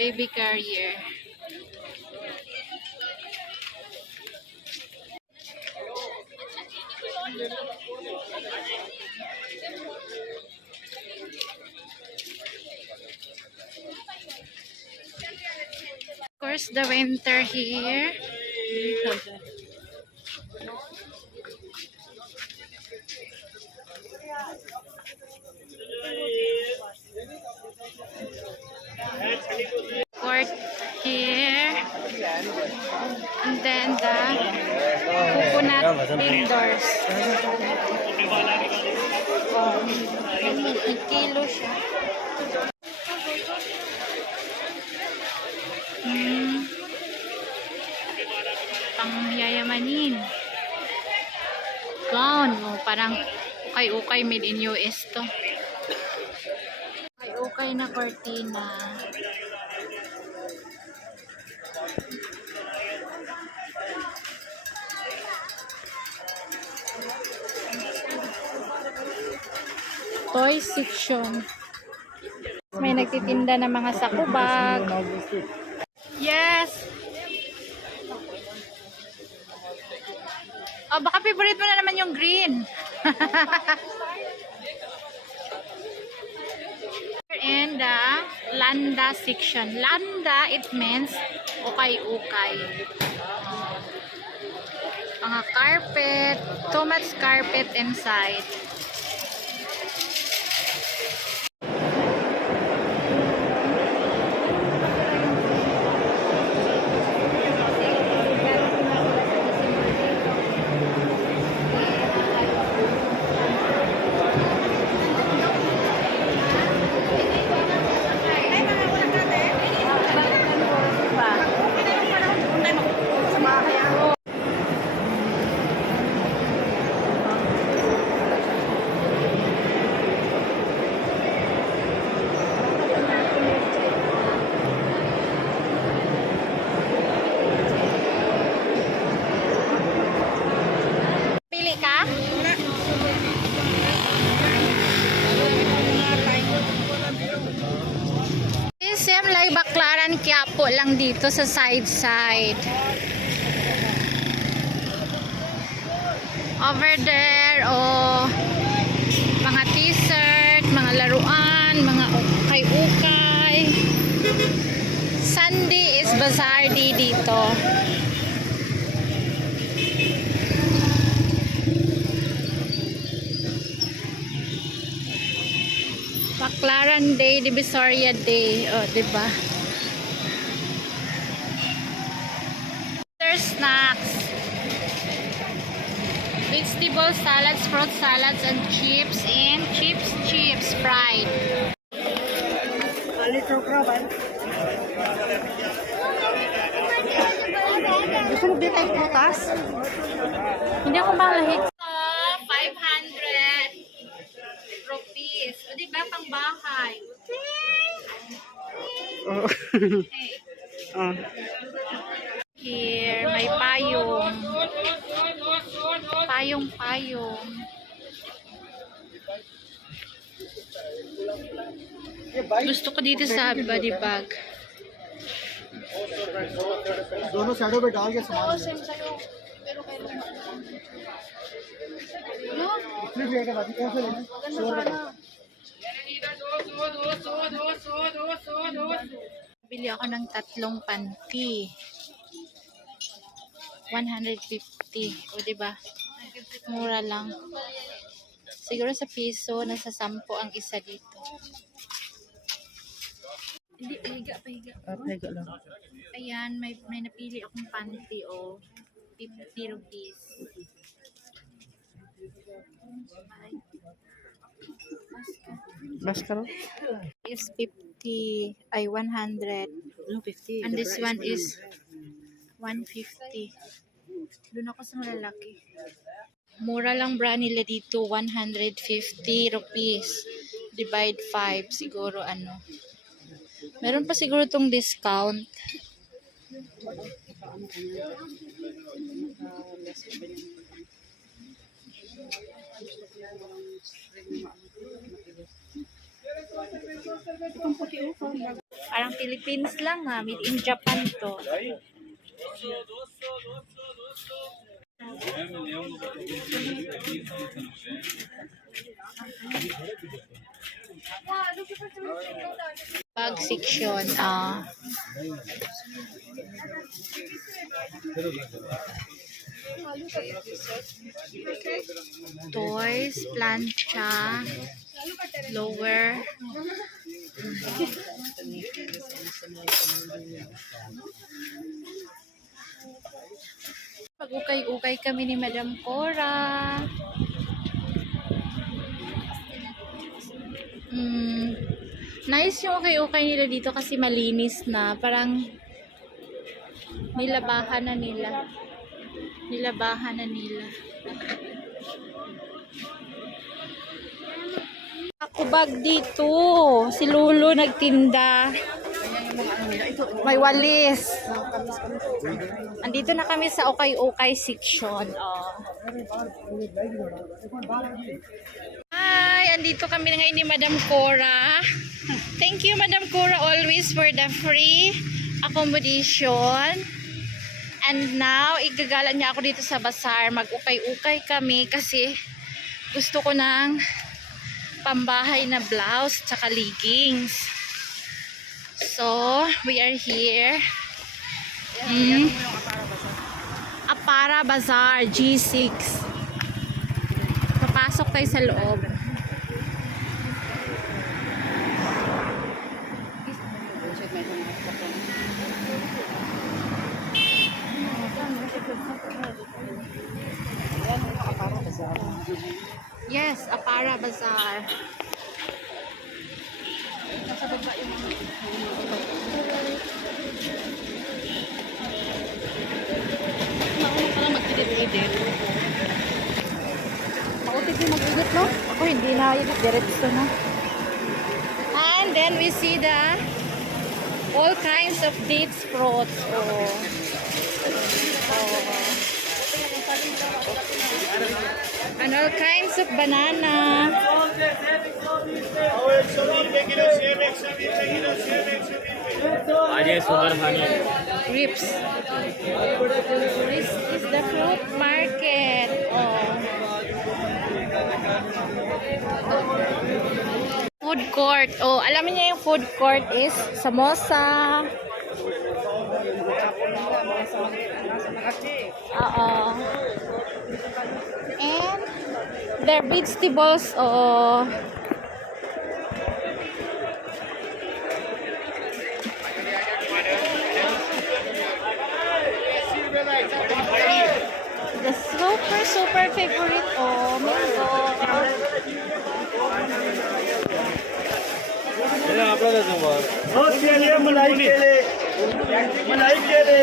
Baby carrier. Of course, the winter here. Court here. And then the coconut indoors. Oh, may kilo siya. Pangyayamanin. Gown. Oh, parang ukay-ukay made in US to. Ukay-ukay na cortina. Toy section. May nagtitinda ng mga sakubag. Yes! Oh, baka favorite mo na naman yung green. And the landa section. Landa, it means ukay-ukay. Mga carpet. Too much carpet inside. Baklaran Quiapo lang dito sa side. Over there, mga t-shirt, mga laruan, mga ukay-ukay. Sunday is bazaar dito. Baklaran Day, Divisoria Day, diba? Snacks, vegetable salads, fruit salads, and chips, fried. Gusto mo din tayong putas? Hindi ako malahik. 500 rupees. O diba, pang bahay. Here, may payong. Payong. Gusto ko dito sa body bag. दोनों साइडों पे डाल के सामान Bili ako ng 3 panty. 150. O diba? Mura lang. Siguro sa piso, nasa 10 ang isa dito. Hindi, pahiga. pahiga lang. Ayan, may napili akong panty, 50 rupees. Mascara? Is 50, 100. No, 50. And this one is 150. Doon ako sa malalaki. Mura lang bra nila dito, 150 rupees. Divide 5, siguro ano. Meron pa siguro tong discount. Parang Philippines lang ha. Made in Japan to. Bag section. Toys, plancha, lower. Pag-ukay-ukay kami ni Madam Cora. Nice yung ukay-ukay nila dito kasi malinis na. Parang nilabahan na nila. Nilabahan na nila. Ako bag dito. Si Lulu nagtinda. May walis. Andito na kami sa ukay-ukay section. Hi! Andito kami ngayon ni Madam Cora. Thank you, Madam Cora, always for the free accommodation. And now, igagala niya ako dito sa bazaar. Mag-ukay-ukay kami kasi gusto ko ng pambahay na blouse tsaka leggings. So, we are here. Apara Bazaar, G6. Papasok tayo sa loob. Yes, Apara Bazaar. Mauna ka lang mag-edit-edit. Mautid yung mag-edit, no? Ako hindi na edit, diretso na. And then we see the all kinds of dates fruits. And all kinds of banana. Grapes. This is the fruit market. Food court. Alam niyo yung food court is samosa. And their vegetables. The super favorite mango. ये आपला मलाई केले